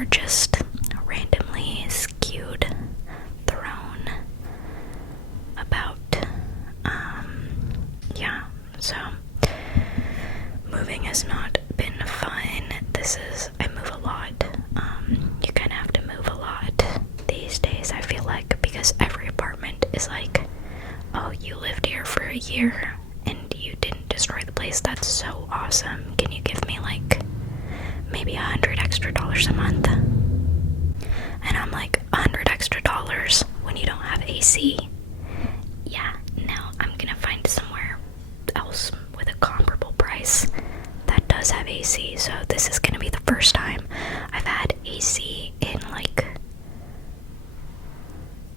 are just randomly skewed, thrown about. Yeah, so moving has not been fun. I move a lot. You kind of have to move a lot these days, I feel like, because every apartment is like, oh, you lived here for a year and you didn't destroy the place. That's so awesome. Can you give me like maybe $100 extra a month? And I'm like, $100 extra when you don't have AC? Yeah, no, I'm gonna find somewhere else with a comparable price that does have AC. So this is gonna be the first time I've had AC in like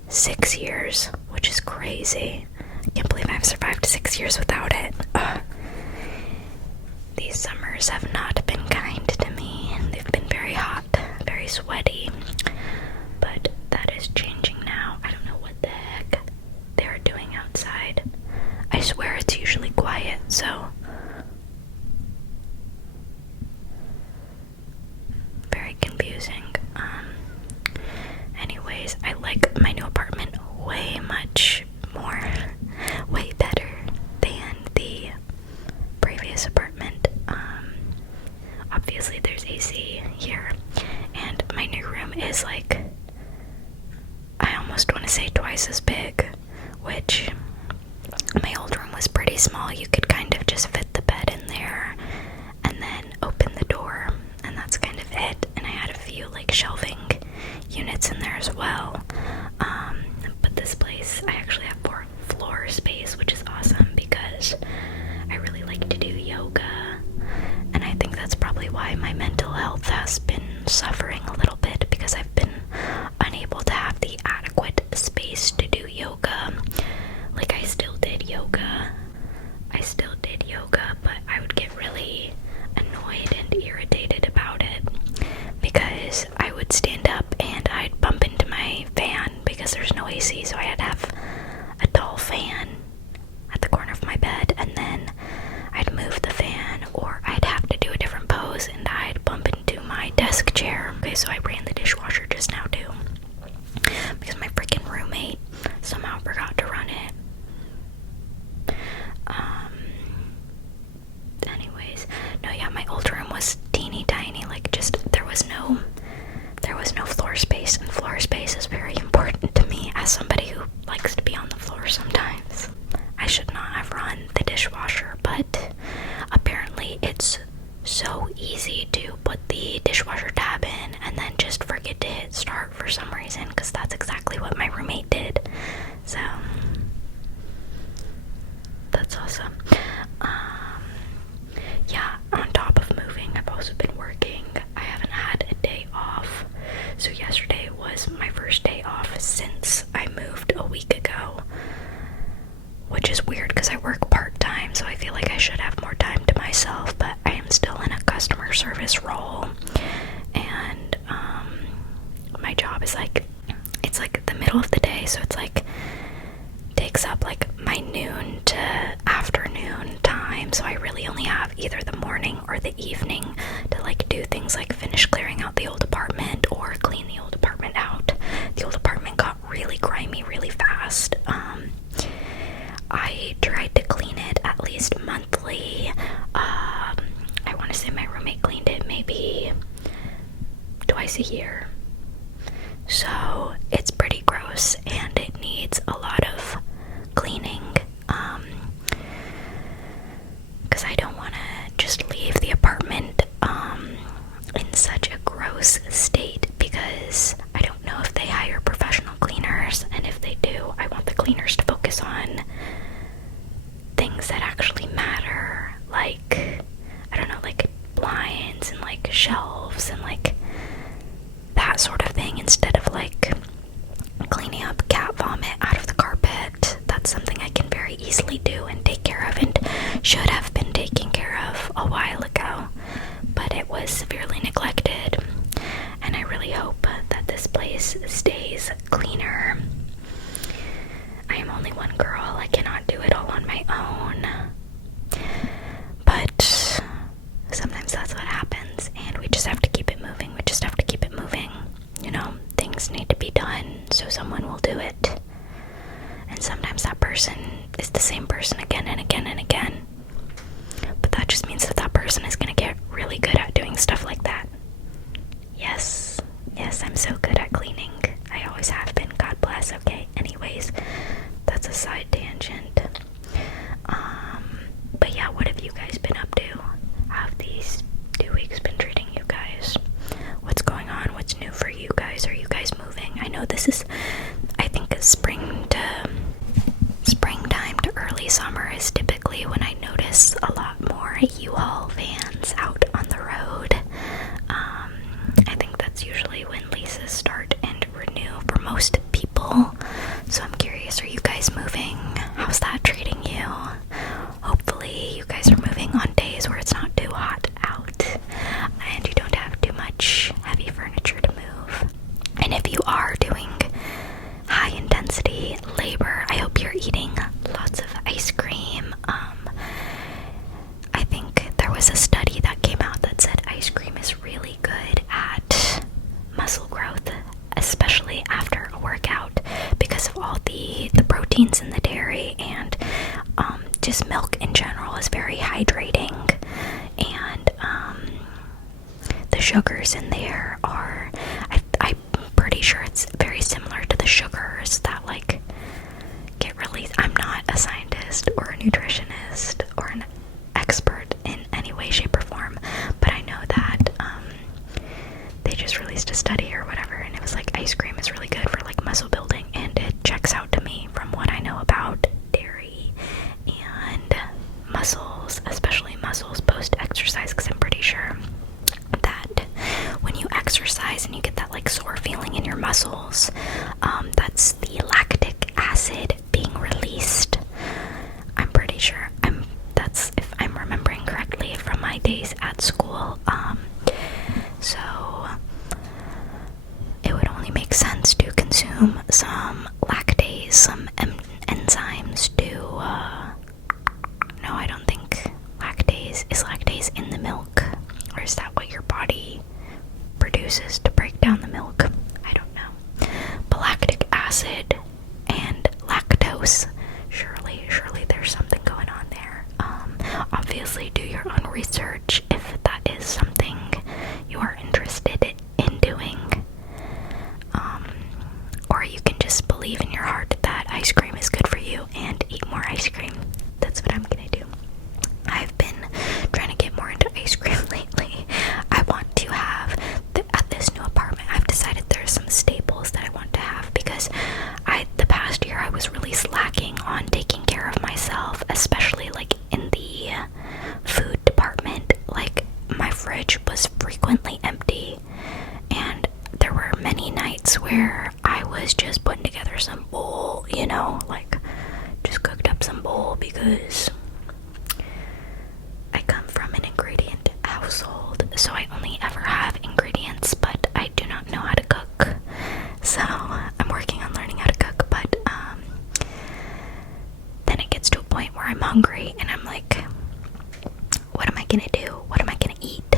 6 years, which is crazy. I can't believe I've survived 6 years without it. These summers have not been kind to me. They've been very hot, very sweaty, but that is changing now. I don't know what the heck they're doing outside. I swear it's usually quiet, so very confusing. Anyways, I like my new apartment way much more, way better than the previous apartment. Obviously there's AC here, and my new room is like, I almost want to say twice as big, which my old room was pretty small. You could kind of just fit the bed in there and then open the door, and that's kind of it. And I had a few like shelving units in there as well. But this place, I actually have more floor space, which is awesome because I really like to do yoga, and I think that's probably why my mental health has been suffering a little bit, because I've been unable to have the adequate space to do yoga. Like, I still did yoga, but I would get really annoyed and irritated about it because I would stand up and I'd bump into my fan because there's no AC, so I had to have a tall fan at the corner of my bed, and then I'd move the fan, or I'd have to do a different pose and I'd bump into my desk chair. Okay, so I ran the dishwasher just now too, because my freaking roommate somehow forgot to run it. Anyways, no, yeah, my old room was teeny tiny, like just, there was no floor space, and floor space is very important to me as somebody who likes to be on the floor sometimes. I should not have run the dishwasher, but apparently it's so easy to put the dishwasher tab in and then just forget to hit start for some reason, because that's exactly what my roommate did. So that's awesome. Yeah, on top of moving, I've also been working. I haven't had a day off. So yesterday was my first day off since I moved a week ago, which is weird because I work part-time, so I feel like I should have more time to myself, but I am still in a customer service role, and my job is like, it's like the middle of the day, so it's like takes up like my noon to afternoon time, so I really only have either the morning or the evening to like do things like finish clearing out the old apartment or clean the old apartment out. The old apartment got really grimy really fast. I tried to clean it at least monthly. I want to say my roommate cleaned it maybe twice a year. So it's pretty gross and it needs a lot of cleaning, because I don't want to just leave the apartment in such a gross state, because I don't know if they hire professional cleaners, and if they do, I want the cleaners to focus on things that actually matter, like, I don't know, like blinds and like shelves and like that sort of thing, instead of like cleaning up cat vomit out of the carpet. That's something I can very easily do and take care of, and should have been taken care of a while ago, but it was severely neglected, and I really hope that this place stays cleaner. I am only one girl, I cannot do it all on my own, but milk in general is very hydrating, and the sugars in there are, I'm pretty sure it's very similar to the sugars that like get released. I'm not a scientist or a nutritionist or an expert in any way, shape, or form, but I know that they just released a study or whatever, and it was like ice cream is really good for like muscle building, and it checks out to me from what I know about dairy and muscles, especially muscles post-exercise, because I'm pretty sure that when you exercise and you get that like sore feeling in your muscles, that's the lactic acid being released. I'm pretty sure that's, if I'm remembering correctly from my days at school. So it would only make sense to consume some lactase, some enzymes to no, I don't think lactase in the milk, or is that what your body produces to break down the milk? I don't know. But lactic acid and lactose, surely there's something going on there. Obviously do your own research if that is something you are interested in doing. Or you can just believe in your heart that ice cream is good for you and eat more ice cream. That's what I'm gonna do. I've been trying to get more into ice cream lately. I want to have, at this new apartment, I've decided there's some staples that I want to have, because the past year I was really slacking on taking care of myself, especially like in the food department. Like my fridge was frequently empty, and there were many nights where I was just putting together some bowl, you know, like just cooked up some bowl, because I come from an ingredient household, so I only ever have ingredients, but I do not know how to cook. So I'm working on learning how to cook, but then it gets to a point where I'm hungry and I'm like, what am I gonna do? What am I gonna eat?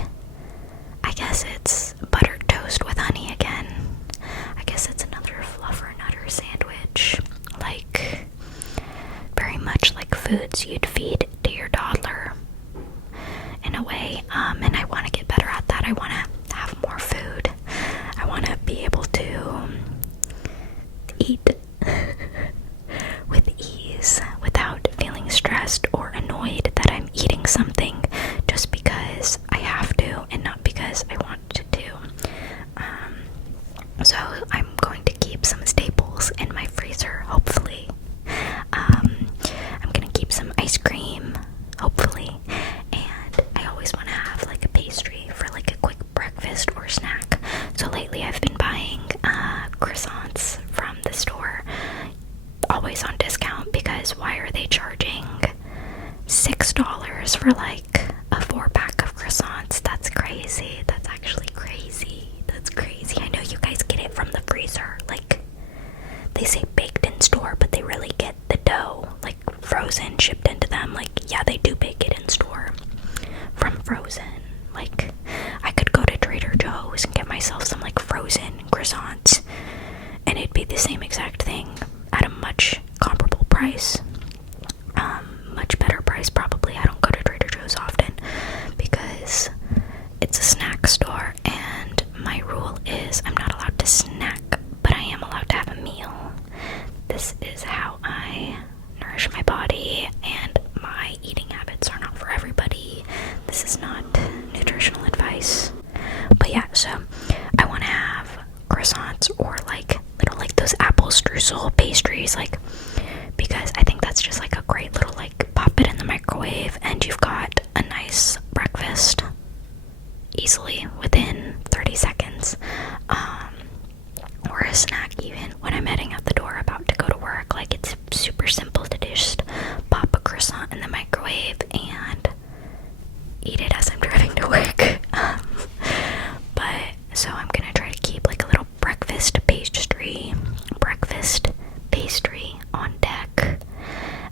I guess it's buttered toast with honey again. I guess it's another fluffer nutter sandwich. Like, very much like foods you'd feed to your toddler in a way. And I want to get better at that. I want to have more food. I want to be able to eat with ease without feeling stressed or annoyed that I'm eating something just because I have to and not because I want to. So I'm going to keep some staples in my freezer, hopefully. I'm gonna keep some ice cream, hopefully, and I always want to have like a pastry for like a quick breakfast or snack. So lately I've been buying croissants from the store, always on discount, because why are they charging $6 for like a 4-pack of croissants? That's crazy. That's actually crazy. That's crazy. I know you guys get it from the freezer, like they say baked in store, but they really get the dough like frozen, shipped into them. Like, yeah, they do bake it in store from frozen. Like, I could go to Trader Joe's and get myself some like frozen croissants, and it'd be the same exact thing at a much comparable price. Much better price probably. I don't go to Trader Joe's often because it's a snack store, and my rule is I'm not allowed to snack, but I am allowed to have a meal. This is how I nourish my body, and my eating habits are not for everybody. This is not nutritional advice. But yeah, so I want to have croissants or like little like those apple streusel pastries, like, because I think that's just like a great little like pop it in the microwave and you've got a nice breakfast easily within 30 seconds. Or a snack even when I'm heading out the door about to go to work. Like, it's super simple to just pop a croissant in the microwave and eat it as I'm driving to work. But so I'm gonna try to keep like a little breakfast pastry on deck,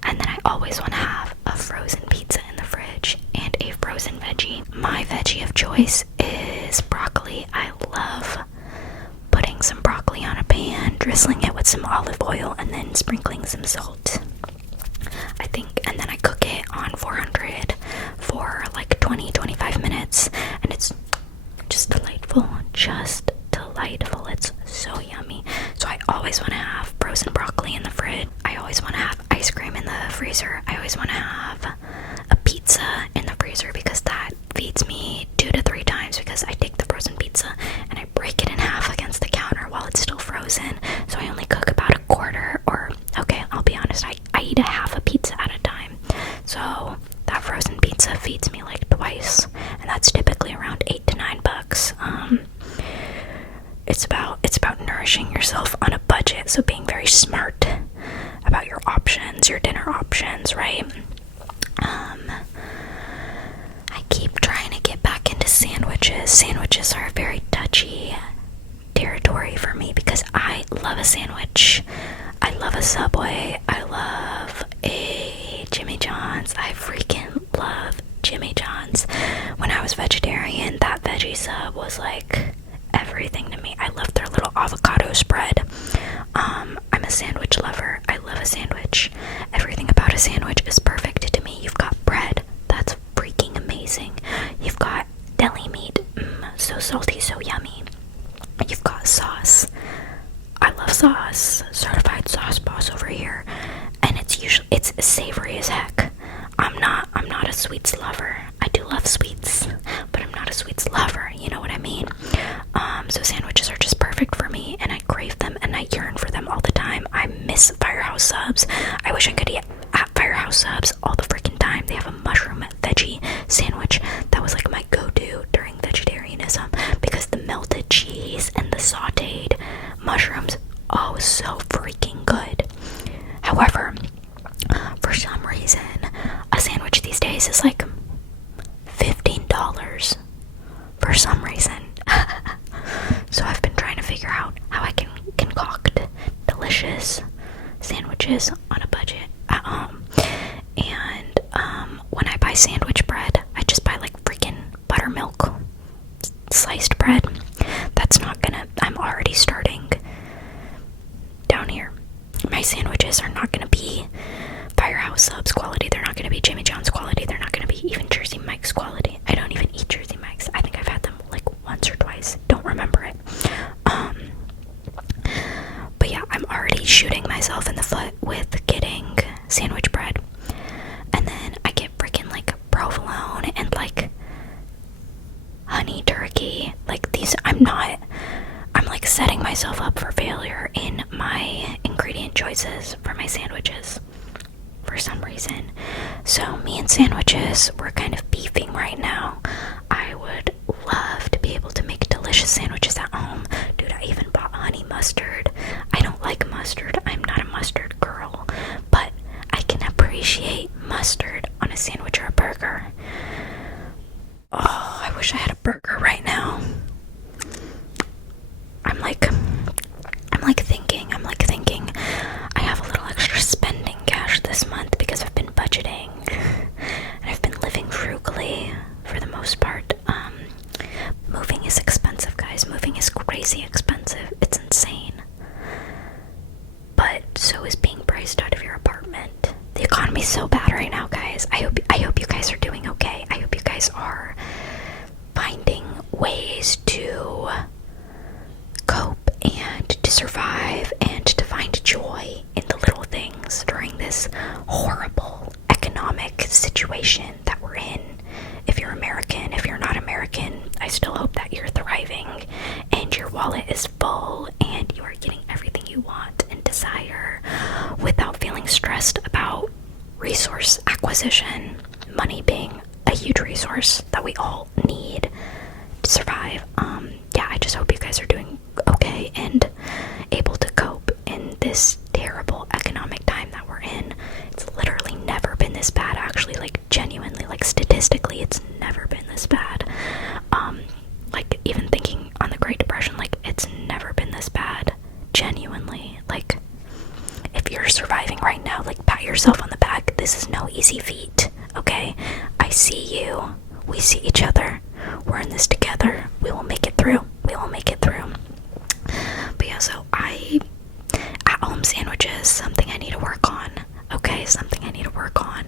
and then I always want to have a frozen pizza in the fridge and a frozen veggie. My veggie of choice is broccoli. I love putting some broccoli on a pan, drizzling it with some olive oil, and then sprinkling some salt. I think, and then I cook it on feeds me like twice, and that's typically around $8 to $9. It's about nourishing yourself on a budget, so being very smart about your options, your dinner options, right? I keep trying to get back into sandwiches. Sandwiches are a very touchy territory for me because I love a sandwich. I love a Subway. I love a Jimmy John's. I freaking love Jimmy John's. When I was vegetarian, that veggie sub was like everything to me. I love their little avocado spread. I'm a sandwich lover. I love a sandwich. Everything about a sandwich is perfect to me. You've got bread. That's freaking amazing. You've got deli meat. So salty, so yummy. You've got sauce. I love sauce. Certified sauce boss over here. And it's savory as heck. I'm not a sweets lover. I do love sweets, but I'm not a sweets lover, you know what I mean? So sandwiches are just perfect for me, and I crave them and I yearn for them all the time. I miss Firehouse Subs. I wish I could eat at Firehouse Subs all the freaking time. They have a mushroom veggie sandwich that was like my go-to during vegetarianism because the melted cheese and the sauteed mushrooms, oh, so freaking good. However, for some reason, a sandwich these days is like $15 for some reason. So I've been trying to figure out how I can concoct delicious sandwiches on a budget at home. And when I buy sandwich bread, I just buy like freaking buttermilk sliced bread. That's not gonna, I'm already starting down here. My sandwiches are not gonna be Firehouse Subs quality. They're not gonna be Jimmy John's quality. They're not gonna be even Jersey Mike's quality. I don't even eat Jersey Mike's. I think I've had them like once or twice. Don't remember it. But yeah, I'm already shooting myself in the foot with getting sandwich bread. And then I get freaking like provolone and like honey turkey. Like these, I'm like setting myself up for failure in my ingredient choices for my sandwiches for some reason. So me and sandwiches, we're kind of beefing right now. I would love to be able to make delicious sandwiches at home. Dude, I even bought honey mustard. I don't like mustard. I'm not a mustard girl, but I can appreciate mustard on a sandwich or a burger. Oh, I wish I had a burger right now. I'm thinking I have a little extra spending cash this month because I've been budgeting and I've been living frugally for the most part. Moving is expensive, guys. Moving is crazy expensive. It's insane. But so is being priced out of your apartment. The economy's so bad right now, guys. I hope you guys are doing okay. I hope you guys are finding ways to cope and to survive and to find joy in the little things during this horrible economic situation that we're in. If you're American, if you're not American, I still hope that you're thriving and your wallet is full and you are getting everything you want and desire without feeling stressed about resource acquisition, money being a huge resource that we all need to survive. Yeah, I just hope you guys are doing okay and able to cope in this terrible economic time that we're in. It's literally never been this bad, actually, like genuinely, like statistically, it's never been this bad. Like even thinking on the Great Depression, like it's never been this bad, genuinely. Like if you're surviving right now, like pat yourself on the back. This is no easy feat, okay? I see you. We see each other. We're in this together. We will make it through. We will make it through. But yeah, so at-home sandwiches, something I need to work on. Okay, something I need to work on.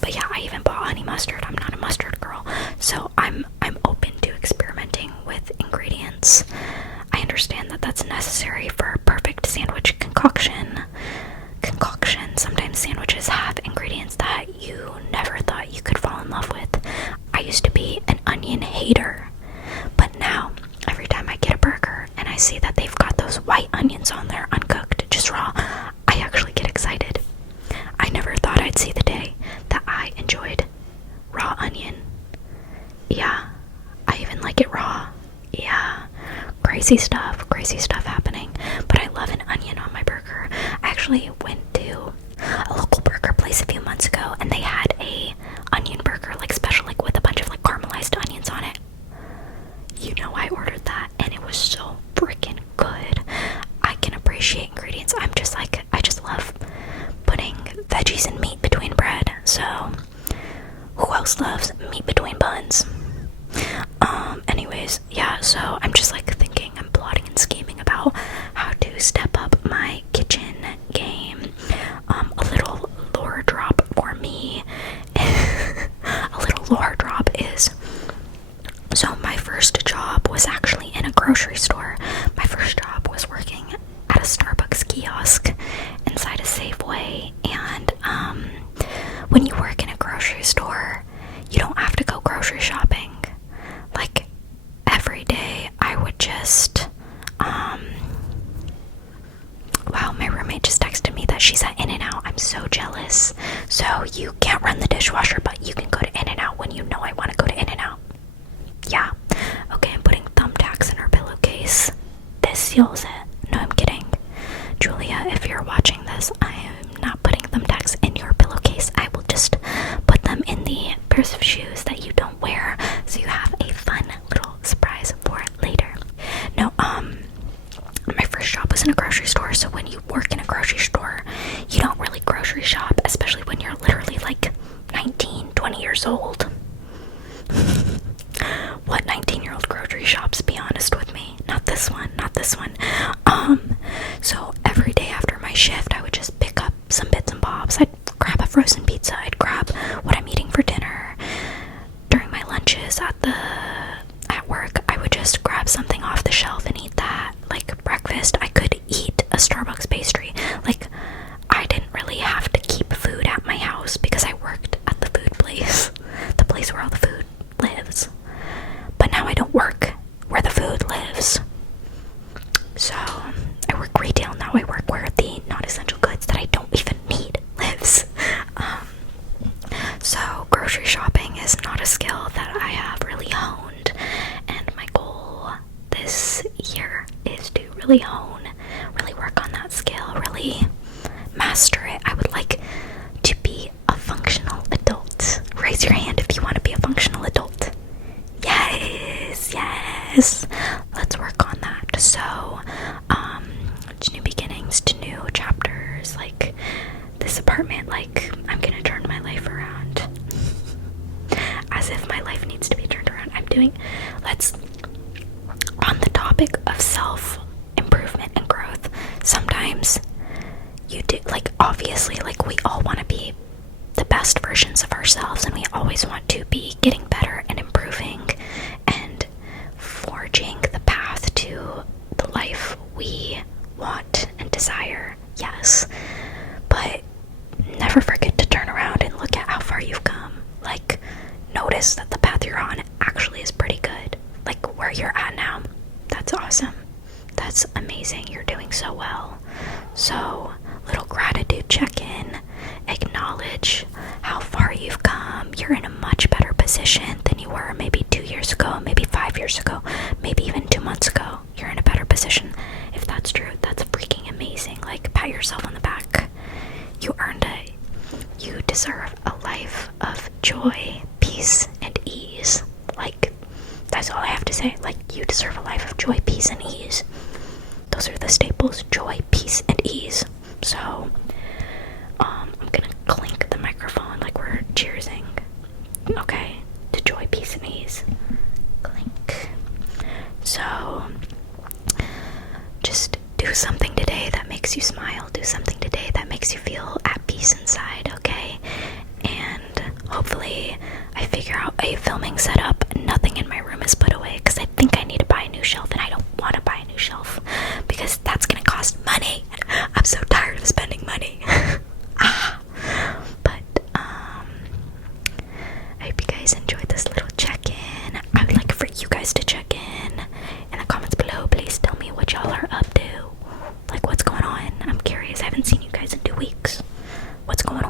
But yeah, I even bought honey mustard. I'm not a mustard girl, so I'm open to experimenting with ingredients. I understand that that's necessary for a perfect sandwich concoction. Sometimes sandwiches have ingredients that you never thought you could fall in love with. I used to be an onion hater, but now every time I get a burger and I see that they've got those white onions on there, uncooked, just raw, I actually get excited. I never thought I'd see the day that I enjoyed Yeah, I even like it raw. Yeah, crazy stuff happening. But I love an onion on my burger. I actually went to a local burger place a few months ago, and they had a onion burger, like special, like with a bunch of like caramelized onions on it. You know, I ordered that, and it was so freaking good. I can appreciate ingredients. I'm just like, I just love putting veggies and meat between bread. So, who else loves meat between buns? Anyways, yeah, so I'm just like thinking, I'm plotting and scheming about how to step up my kitchen game. A little lore drop for me. A little lore drop is, so my first job was actually in a grocery store. My first job was working at a Starbucks kiosk inside a Safeway, and when you work in a grocery store, you don't have to go grocery shopping. Like, every day I would just, wow, my roommate just texted me that she's at In-N-Out. I'm so jealous. So you can't run the dishwasher, but you can go to In-N-Out when you know I want to go to In-N-Out. Yeah. Okay, I'm putting thumbtacks in her pillowcase. This seals it. No, I'm kidding. Julia, if you're watching this, I am not putting thumbtacks in your pillowcase. I will just put them in the pairs of shoes that you don't wear, so you have a fun little surprise for it later. No, my first job was in a grocery store, so when you work in a grocery store, you don't really grocery shop, especially when you're literally like 19, 20 years old. What 19-year-old grocery shops, be honest with me? Not this one, not this one. So every day after my shift, I would just pick up some bits and bobs. I'd grab a frozen pizza, I'd grab what I'm eating for dinner. During my lunches at work, I would just grab something off the shelf and eat that. Like breakfast, I could eat a Starbucks pastry. Like, I didn't really have to keep food at my house because I worked at the food place, the place where all the food lives. But now I don't work where the food lives. So I work retail now. I work where the non-essential goods that I don't even need lives. So grocery shopping is not a skill that I have really honed, and my goal this year is to really work on that skill, really master it. I would like to be a functional adult. Raise your hand if you want to be a functional adult. Yes. Let's work on that. So, to new beginnings, to new chapters, like this apartment, like I'm gonna turn my life around. As if my life needs to be turned around. On the topic of self-improvement and growth, sometimes you do, like, obviously, like, we all want to be the best versions of ourselves, and we always want to be getting better and improving and forging the path to the life we want and desire. Yes, but never forget to turn around and look at how far you've come. Like, notice that the path you're on actually is pretty good. Like, where you're at now, that's awesome. That's amazing. You're doing so well. So, little gratitude check-in. Acknowledge how far you've come. You're in a much better position than you were maybe 2 years ago, maybe 5 years ago, maybe even 2 months ago. You're in a better position. If that's true, that's freaking amazing. Like, pat yourself on the back. You earned it. You deserve a life of joy, peace, and ease. Like, that's all I have to say. Like, you deserve a life of joy, peace, and ease. Those are the staples: joy, peace, and ease. So, I'm gonna clink the microphone like we're cheersing. Okay, to joy, peace, and ease. Clink. So, just do something today that makes you smile. Do something today that makes you feel at peace inside, okay? And hopefully I figure out a filming setup. Nothing in my room is put away because I think I need to buy a new shelf, and I don't want to buy a new shelf because that's gonna cost money. I'm so tired of spending money. But I hope you guys enjoyed this little check-in. I would like for you guys to check in the comments below. Please tell me what y'all are up to. Like, what's going on? I'm curious. I haven't seen you guys in 2 weeks. What's going